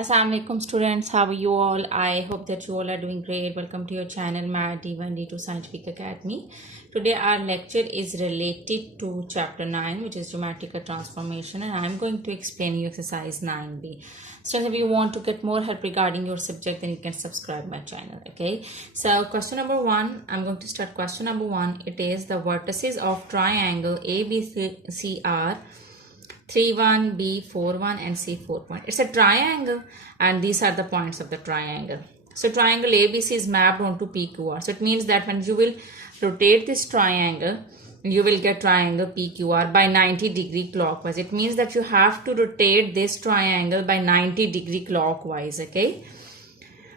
Assalamualaikum students, how are you all? I hope that you all are doing great. Welcome to your channel Math D1 D2 Scientific Academy. Today our lecture is related to chapter 9, which is geometrical transformation, and I'm going to explain you exercise 9b. Students, if you want to get more help regarding your subject, then you can subscribe my channel. Okay, so question number 1, I'm going to start question number 1. It is the vertices of triangle ABC are 3, 1, B, 4, 1 and C, 4 point. It's a triangle and these are the points of the triangle. So triangle ABC is mapped onto PQR. So it means that when you will rotate this triangle, you will get triangle PQR by 90-degree clockwise. It means that you have to rotate this triangle by 90-degree clockwise, okay?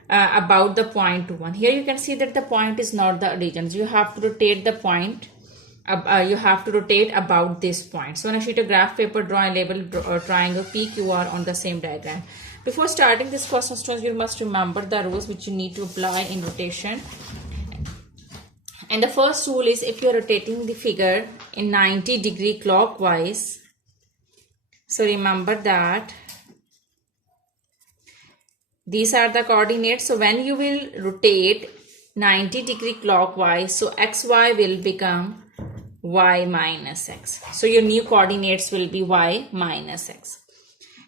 About the point 1. Here you can see that the point is not the origin. So you have to rotate the point. You have to rotate about this point. So on a sheet of graph paper, draw and label triangle PQR on the same diagram. Before starting this question, students, you must remember the rules which you need to apply in rotation. And the first rule is, if you are rotating the figure in 90-degree clockwise, so remember that these are the coordinates. So when you will rotate 90-degree clockwise, so xy will become y minus x. So your new coordinates will be y minus x.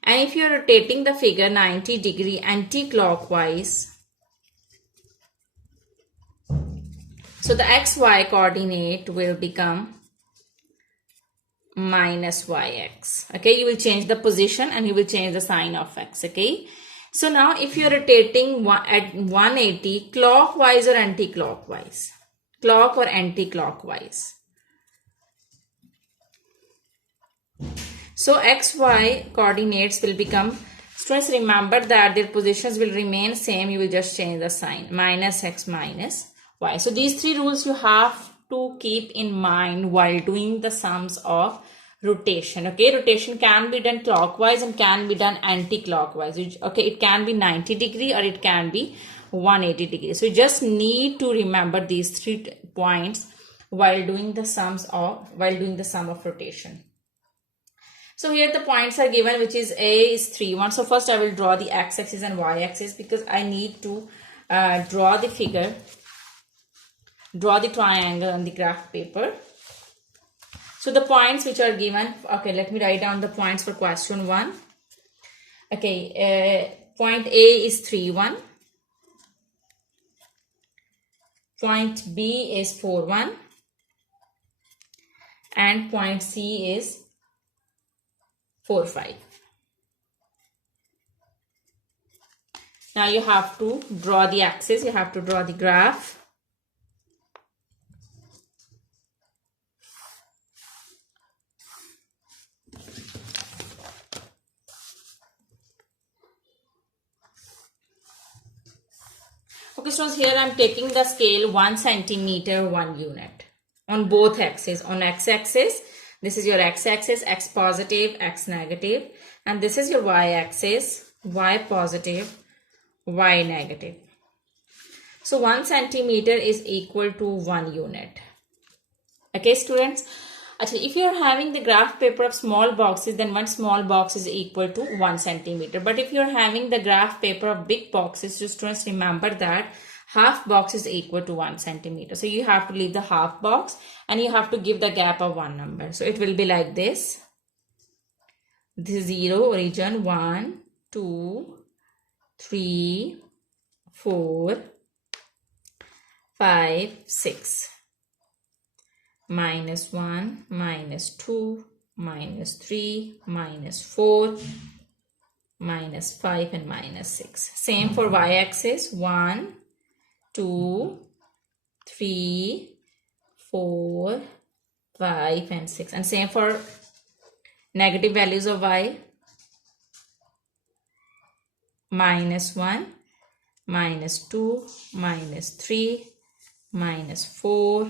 And if you are rotating the figure 90-degree anti-clockwise, so the xy coordinate will become minus yx. Okay, you will change the position and you will change the sign of x. Okay, so now if you are rotating at 180 clockwise or anti-clockwise, clock or anti-clockwise, so xy coordinates will become, students, remember that their positions will remain same. You will just change the sign, minus x minus y. So these three rules you have to keep in mind while doing the sums of rotation. Okay, rotation can be done clockwise and can be done anti-clockwise. Okay, it can be 90-degree or it can be 180-degree. So you just need to remember these 3 points while doing the sum of rotation. So here the points are given, which is A is 3, 1. So first I will draw the x-axis and y-axis because I need to draw the figure, draw the triangle on the graph paper. So the points which are given, okay, let me write down the points for question 1. Okay, point A is 3, 1. Point B is 4, 1. And point C is 4, 5. Now you have to draw the axis, you have to draw the graph. Okay, so here I am taking the scale 1 centimeter 1 unit on both axes. On x-axis, this is your x-axis, x positive, x negative, and this is your y-axis, y positive, y negative. So 1 centimeter is equal to 1 unit. Okay, students. Actually, if you are having the graph paper of small boxes, then one small box is equal to 1 centimeter. But if you are having the graph paper of big boxes, so students, remember that half box is equal to 1 centimeter. So you have to leave the half box and you have to give the gap of 1 number. So it will be like this. This is 0, origin 1, 2, 3, 4, 5, 6. Minus 1, minus 2, minus 3, minus 4, minus 5 and minus 6. Same for y-axis, 1, 2, 3, 4, 5 and 6. And same for negative values of y, minus 1, minus 2, minus 3, minus 4,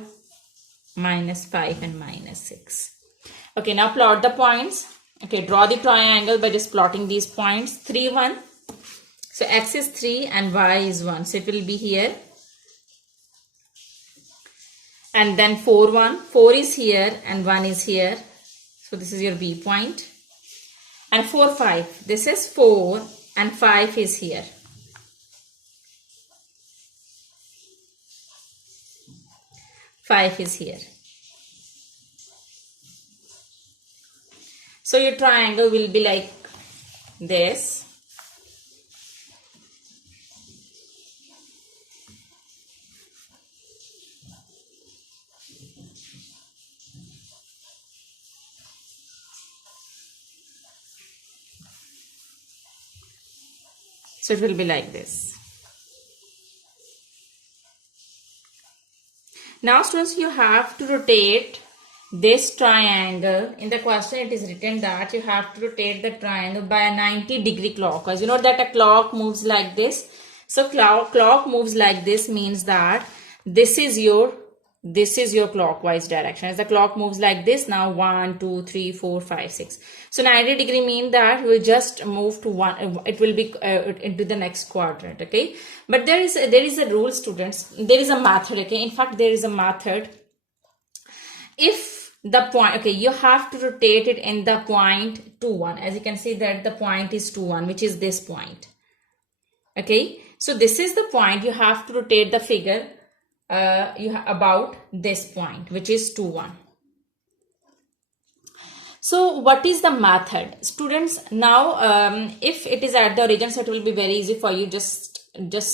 minus 5 and minus 6. Okay, now plot the points. Okay, draw the triangle by just plotting these points. 3, 1. So x is 3 and y is 1. So it will be here. And then 4, 1. 4 is here and 1 is here. So this is your B point. And 4, 5. This is 4 and 5 is here. Five is here. So your triangle will be like this. So it will be like this. Now students, you have to rotate this triangle. In the question it is written that you have to rotate the triangle by a 90-degree clockwise. You know that a clock moves like this. So clock moves like this means that this is your clockwise direction. As the clock moves like this, now 1, 2, 3, 4, 5, 6. So 90-degree mean that we just move to one. It will be into the next quadrant. Okay, but there is a rule, students. There is a method. Okay, in fact there is a method. If the point, okay, you have to rotate it in the point 2, 1. As you can see that the point is 2, 1, which is this point. Okay, so this is the point. You have to rotate the figure about this point, which is 2, 1. So what is the method, students? Now if it is at the origin, so it will be very easy for you, just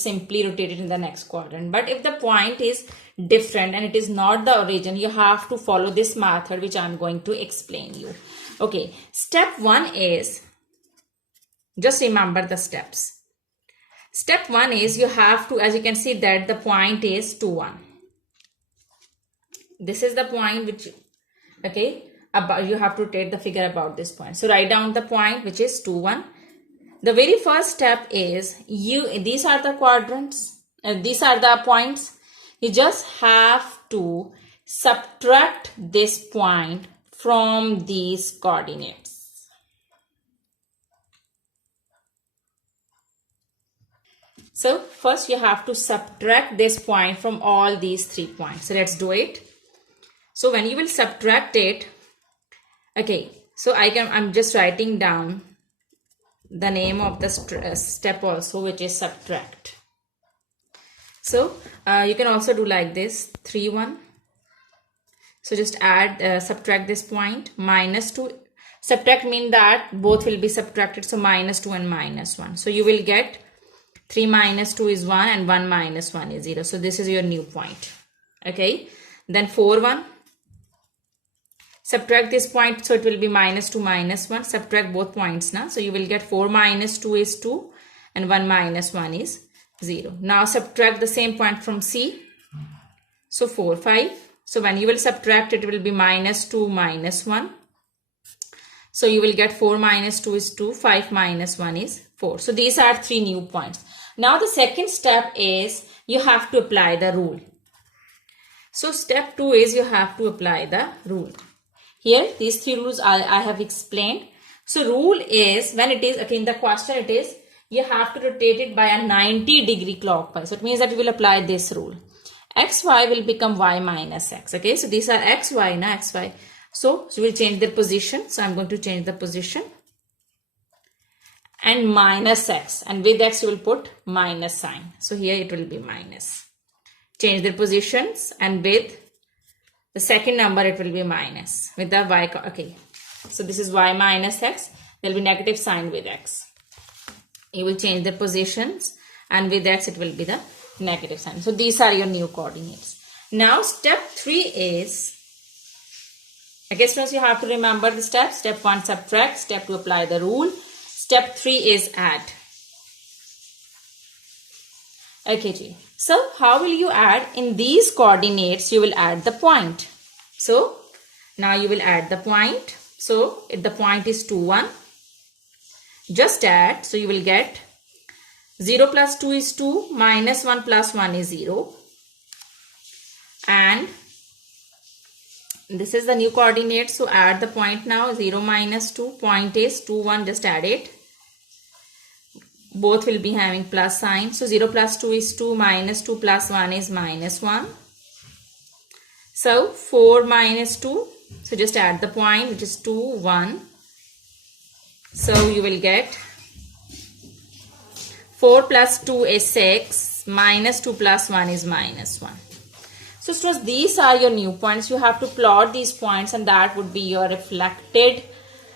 simply rotate it in the next quadrant. But if the point is different and it is not the origin, you have to follow this method, which I am going to explain you. Okay, step 1 is, just remember the steps. Step 1 is you have to, as you can see that the point is 2, 1. This is the point which, okay, about, you have to rotate the figure about this point. So write down the point which is 2, 1. The very first step is these are the quadrants, these are the points. You just have to subtract this point from these coordinates. So first you have to subtract this point from all these 3 points. So let's do it. So when you will subtract it, okay, so I'm just writing down the name of the step also, which is subtract. So you can also do like this, 3, 1. So just add, subtract this point, minus 2. Subtract mean that both will be subtracted. So minus 2 and minus 1. So you will get 3 minus 2 is 1 and 1 minus 1 is 0. So this is your new point. Okay. Then 4, 1. Subtract this point. So it will be minus 2 minus 1. Subtract both points now. So you will get 4 minus 2 is 2 and 1 minus 1 is 0. Now subtract the same point from C. So 4, 5. So when you will subtract it will be minus 2 minus 1. So you will get 4 minus 2 is 2. 5 minus 1 is 4. So these are 3 new points. Now the second step is you have to apply the rule. So step 2 is you have to apply the rule. Here these 3 rules I have explained. So rule is when it is, okay, in the question it is you have to rotate it by a 90-degree clockwise. So it means that you will apply this rule. XY will become Y minus X. Okay, so these are XY now, XY. So you will change their position. So I'm going to change the position. And minus X, and with X you will put minus sign. So here it will be minus. Change their positions, and with the second number it will be minus. With the Y, okay. So this is Y minus X. There will be negative sign with X. You will change the positions, and with X it will be the negative sign. So these are your new coordinates. Now step 3 is, I guess first you have to remember the steps. Step 1 subtract, step 2 apply the rule. Step 3 is add. Okay, G. So how will you add? In these coordinates you will add the point. So now you will add the point. So if the point is 2, 1, just add. So you will get 0 plus 2 is 2, minus 1 plus 1 is 0. And this is the new coordinate. So add the point now. 0 minus 2. Point is 2, 1. Just add it. Both will be having plus sign. So 0 plus 2 is 2. Minus 2 plus 1 is minus 1. So 4 minus 2. So just add the point, which is 2, 1. So you will get 4 plus 2 is 6. Minus 2 plus 1 is minus 1. So students, these are your new points. You have to plot these points, and that would be your reflected,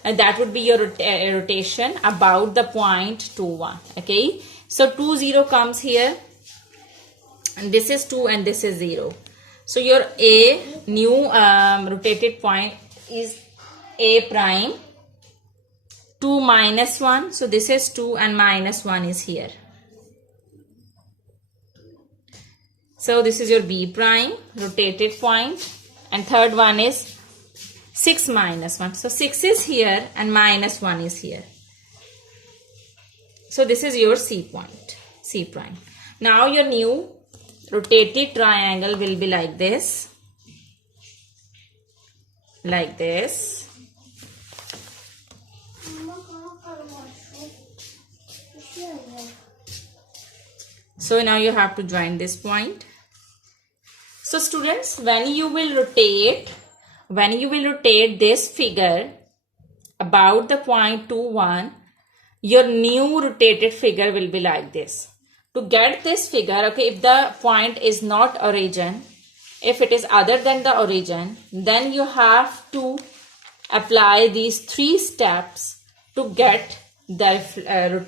and that would be your rotation about the point 2, 1. Okay. So 2, 0 comes here, and this is 2 and this is 0. So your A new rotated point is A prime. 2 minus 1. So this is 2 and minus 1 is here. So this is your B prime rotated point, and third one is 6 minus 1. So 6 is here and minus 1 is here. So this is your C point, C prime. Now your new rotated triangle will be like this. Like this. So now you have to join this point. So students, when you will rotate this figure about the point 2, 1, your new rotated figure will be like this. To get this figure, okay, if the point is not origin, if it is other than the origin, then you have to apply these 3 steps to get the rotation.